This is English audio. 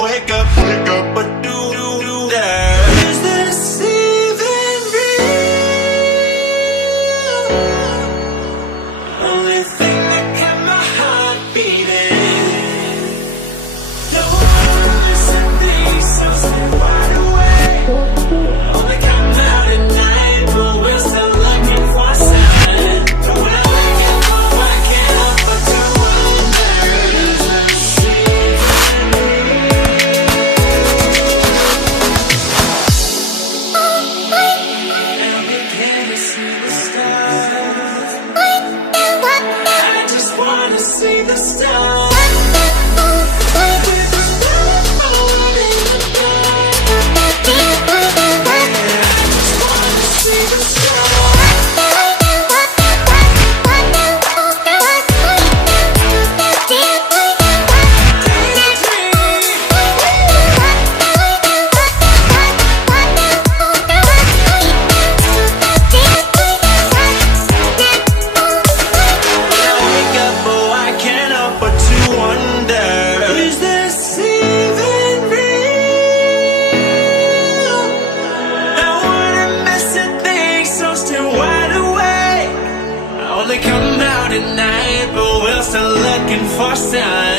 wake up, but do that. Is this even real? Only thing that kept my heart beating. Don't wanna listen things, so stay wide awake. Only come out at night, but we're still looking for a sign. But when I wake up, I can't help but to wonder, is this even real? And we can't see the stars. I just wanna see the stars. Only come out at night, but we're still looking for signs.